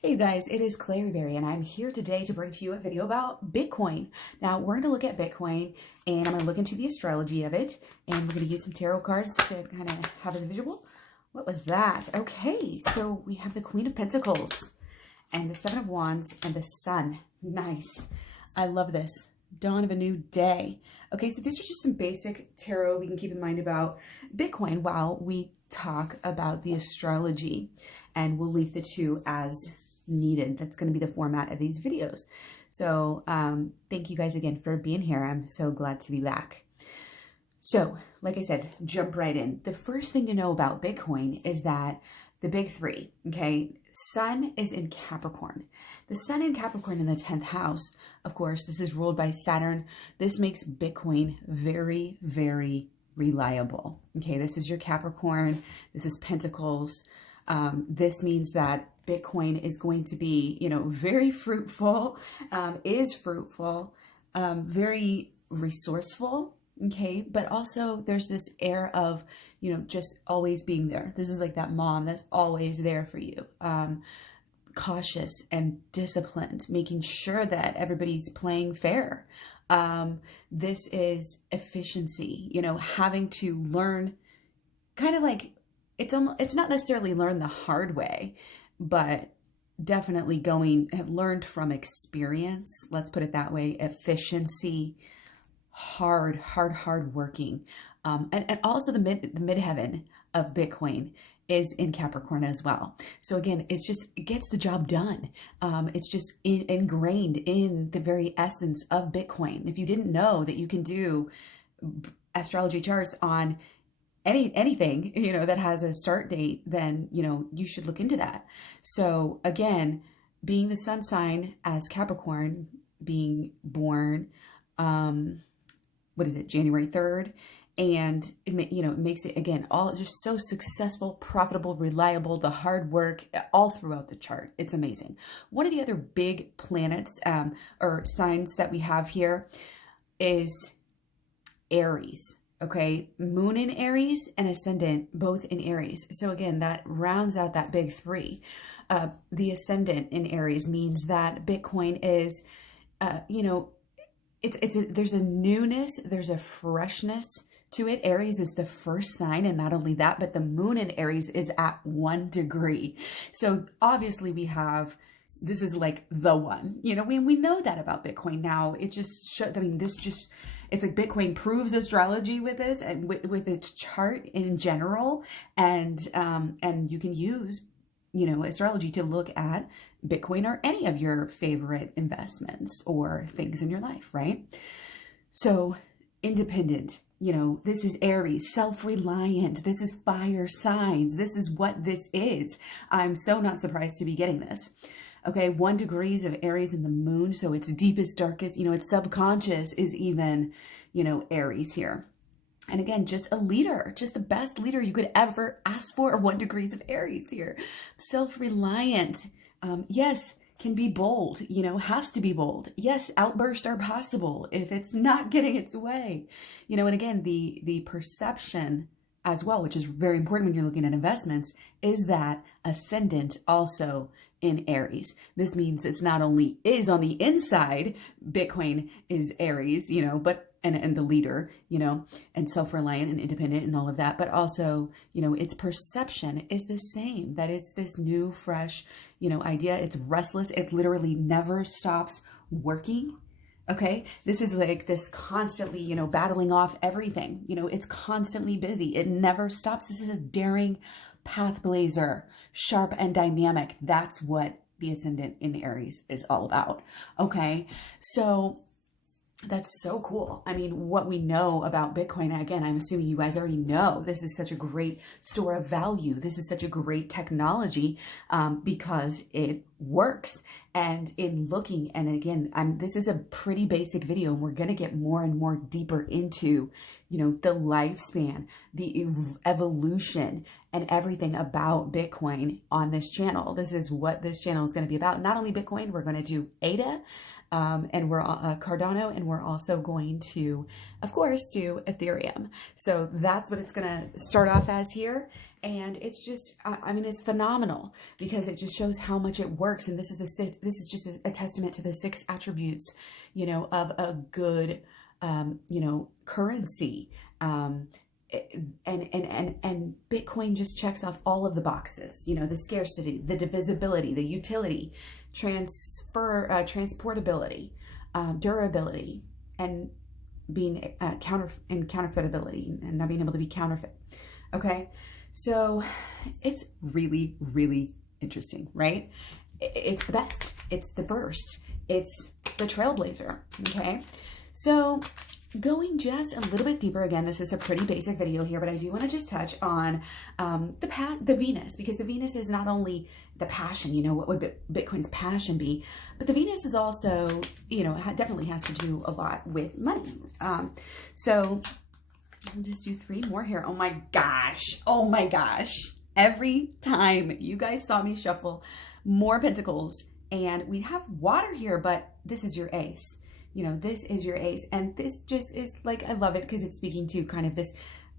Hey guys, it is KlaireeBerry and I'm here today to bring to you a video about Bitcoin. Now we're going to look at Bitcoin and I'm going to look into the astrology of it, and we're going to use some tarot cards to kind of have as a visual. What was that? Okay, so we have the Queen of Pentacles and the Seven of Wands and the Sun. Nice. I love this. Dawn of a new day. Okay, so these are just some basic tarot we can keep in mind about Bitcoin while we talk about the astrology, and we'll leave the two as needed. That's going to be the format of these videos. So thank you guys again for being here. I'm so glad to be back. So like I said, jump right in. The first thing to know about Bitcoin is that the big three, okay, Sun is in Capricorn. The Sun in Capricorn in the 10th house, of course, this is ruled by Saturn. This makes Bitcoin very, very reliable. Okay, this is your Capricorn. This is Pentacles. This means that Bitcoin is going to be, very fruitful, is fruitful, very resourceful. Okay. But also there's this air of, just always being there. This is like that mom that's always there for you. Cautious and disciplined, making sure that everybody's playing fair. This is efficiency, having to learn kind of like, it's not necessarily learn the hard way, but definitely learned from experience. Let's put it that way. Efficiency, hard working. And also the midheaven of Bitcoin is in Capricorn as well. So again, it gets the job done. It's just ingrained in the very essence of Bitcoin. If you didn't know that you can do astrology charts on anything, that has a start date, then, you should look into that. So again, being the sun sign as Capricorn, being born, January 3rd. And it makes it, again, all just so successful, profitable, reliable, the hard work all throughout the chart. It's amazing. One of the other big planets or signs that we have here is Aries. Okay, moon in Aries and ascendant both in Aries. So again, that rounds out that big three. The ascendant in Aries means that Bitcoin is, there's a newness, there's a freshness to it. Aries is the first sign, and not only that, but the moon in Aries is at 1 degree. So obviously this is like the one, we know that about Bitcoin now. It just it's like Bitcoin proves astrology with this and with its chart in general. And you can use, astrology to look at Bitcoin or any of your favorite investments or things in your life, right? So independent, this is Aries, self-reliant. This is fire signs. This is what this is. I'm so not surprised to be getting this. Okay, 1 degrees of Aries in the moon. So its deepest, darkest, its subconscious is even, Aries here. And again, just a leader, just the best leader you could ever ask for. 1 degrees of Aries here. Self-reliant. Yes, can be bold, has to be bold. Yes, outbursts are possible if it's not getting its way. And again, the perception as well, which is very important when you're looking at investments, is that ascendant also in Aries. This means it's not only is on the inside, Bitcoin is Aries, but and the leader, and self-reliant and independent and all of that, but also, its perception is the same. That it's this new, fresh, idea. It's restless. It literally never stops working. Okay. This is like this constantly, battling off everything. It's constantly busy. It never stops. This is a daring path blazer, sharp and dynamic. That's what the ascendant in Aries is all about. Okay. So that's so cool. I mean, what we know about Bitcoin, again, I'm assuming you guys already know, this is such a great store of value. This is such a great technology because it works. And in looking, and again, this is a pretty basic video, and we're going to get more and more deeper into you know, the lifespan, the evolution, and everything about Bitcoin on this channel. This is what this channel is going to be about. Not only Bitcoin, we're going to do ADA, and we're Cardano, and we're also going to, of course, do Ethereum. So that's what it's going to start off as here. And it's just, I mean, it's phenomenal because it just shows how much it works. And this is just a testament to the 6 attributes, you know, of a good, you know, currency. And Bitcoin just checks off all of the boxes, you know, the scarcity, the divisibility, the utility, transportability, durability, and being counterfeitability, and not being able to be counterfeit. Okay. So it's really, really interesting, right? It's the best. It's the first. It's the trailblazer. Okay. So going just a little bit deeper, again, this is a pretty basic video here, but I do want to just touch on the Venus, because the Venus is not only the passion, you know, what would Bitcoin's passion be, but the Venus is also, you know, definitely has to do a lot with money. So I'll just do 3 more here. Oh my gosh. Oh my gosh. Every time you guys saw me shuffle more pentacles, and we have water here, but this is your ace. You know, this is your ace. And this just is like, I love it because it's speaking to kind of this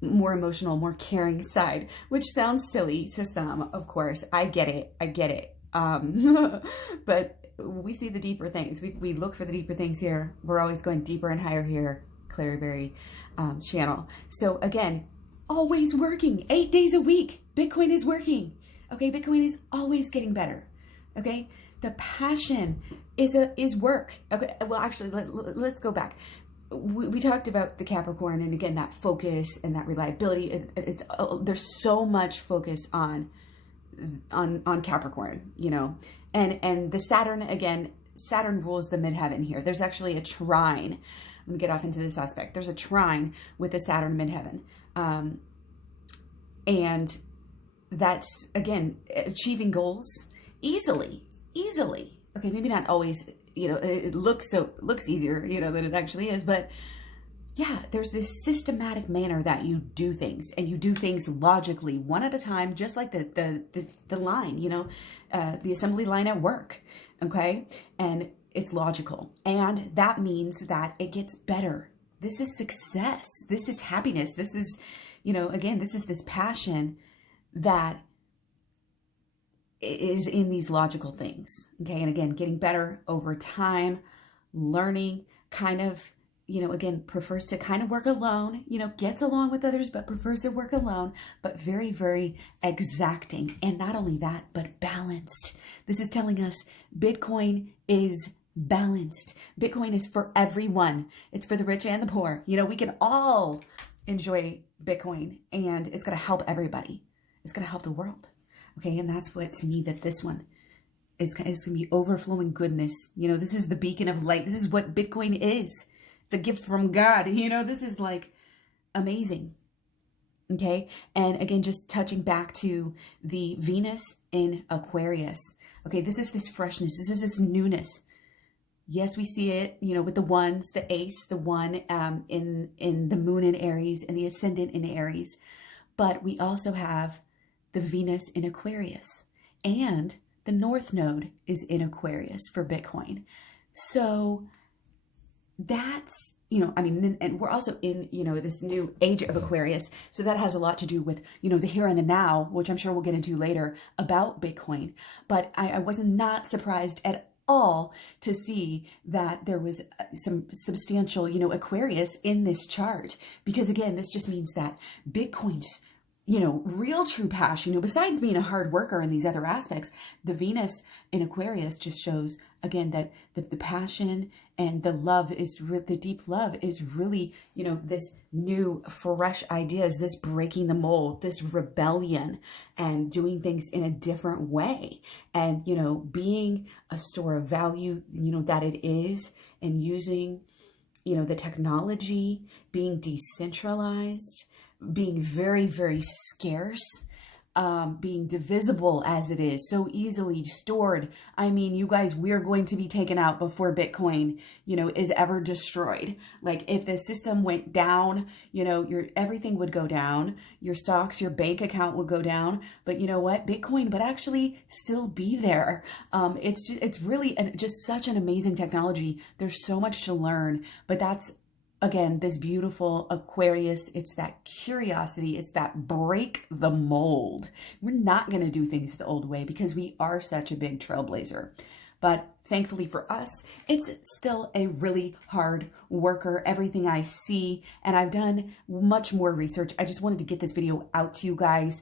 more emotional, more caring side, which sounds silly to some, of course. I get it. I get it. But we see the deeper things. We look for the deeper things here. We're always going deeper and higher here. KlaireeBerry channel. So again, always working 8 days a week. Bitcoin is working. Okay. Bitcoin is always getting better. Okay. The passion is work. Okay. Well, actually, let's go back. We talked about the Capricorn, and again, that focus and that reliability. There's so much focus on Capricorn, you know, and the Saturn, again, Saturn rules the midheaven here. There's actually a trine. Let me get off into this aspect. There's a trine with the Saturn midheaven. And that's, again, achieving goals easily. Okay, maybe not always, you know, it looks easier, you know, than it actually is, but yeah, there's this systematic manner that you do things, and you do things logically, one at a time, just like the line, you know, the assembly line at work. Okay. And it's logical. And that means that it gets better. This is success. This is happiness. This is, you know, again, this is this passion that is in these logical things. Okay. And again, getting better over time, learning, kind of, you know, again, prefers to kind of work alone, you know, gets along with others, but prefers to work alone, but very, very exacting. And not only that, but balanced. This is telling us Bitcoin is balanced. Bitcoin is for everyone. It's for the rich and the poor. You know, we can all enjoy Bitcoin, and it's going to help everybody. It's going to help the world. Okay. And that's what, to me, that this one is going to be overflowing goodness. You know, this is the beacon of light. This is what Bitcoin is. It's a gift from God. You know, this is like amazing. Okay. And again, just touching back to the Venus in Aquarius. Okay. This is this freshness. This is this newness. Yes, we see it, you know, with the ones, the ace, the one in the moon in Aries and the ascendant in Aries. But we also have the Venus in Aquarius, and the North Node is in Aquarius for Bitcoin. So that's, you know, I mean, and we're also in, you know, this new age of Aquarius. So that has a lot to do with, you know, the here and the now, which I'm sure we'll get into later about Bitcoin. But I was not surprised at all to see that there was some substantial, you know, Aquarius in this chart, because again, this just means that Bitcoin's, you know, real true passion, you know, besides being a hard worker and these other aspects, the Venus in Aquarius just shows, again, that the passion and the love is, the deep love is really, you know, this new fresh ideas, this breaking the mold, this rebellion, and doing things in a different way. And, you know, being a store of value, you know, that it is, and using, you know, the technology, being decentralized, being very, very scarce, being divisible as it is, so easily stored. I mean, you guys, we're going to be taken out before Bitcoin, you know, is ever destroyed. Like if the system went down, you know, everything would go down, your stocks, your bank account would go down, but you know what? Bitcoin would actually still be there. It's really just such an amazing technology. There's so much to learn, but that's, again, this beautiful Aquarius, it's that curiosity, it's that break the mold. We're not going to do things the old way because we are such a big trailblazer. But thankfully for us, it's still a really hard worker, everything I see, and I've done much more research. I just wanted to get this video out to you guys,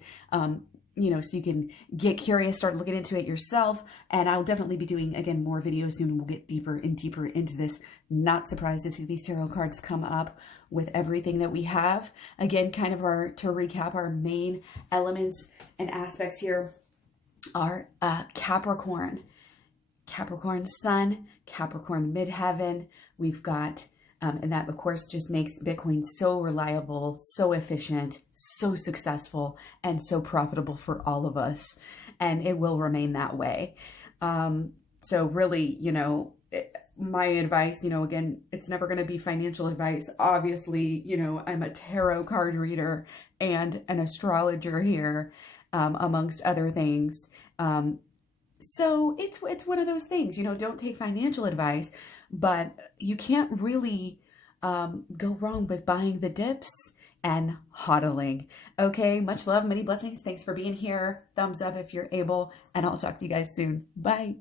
you know, so you can get curious, start looking into it yourself. And I'll definitely be doing, again, more videos soon. We'll get deeper and deeper into this. Not surprised to see these tarot cards come up with everything that we have. Again, kind of to recap, our main elements and aspects here are Capricorn. Capricorn Sun, Capricorn Midheaven. We've got and that, of course, just makes Bitcoin so reliable, so efficient, so successful, and so profitable for all of us. And it will remain that way. So really, you know, my advice, you know, again, it's never going to be financial advice. Obviously, you know, I'm a tarot card reader and an astrologer here, amongst other things. So it's one of those things, you know, don't take financial advice, but you can't really go wrong with buying the dips and hodling. Okay, much love, many blessings. Thanks for being here. Thumbs up if you're able, and I'll talk to you guys soon. Bye.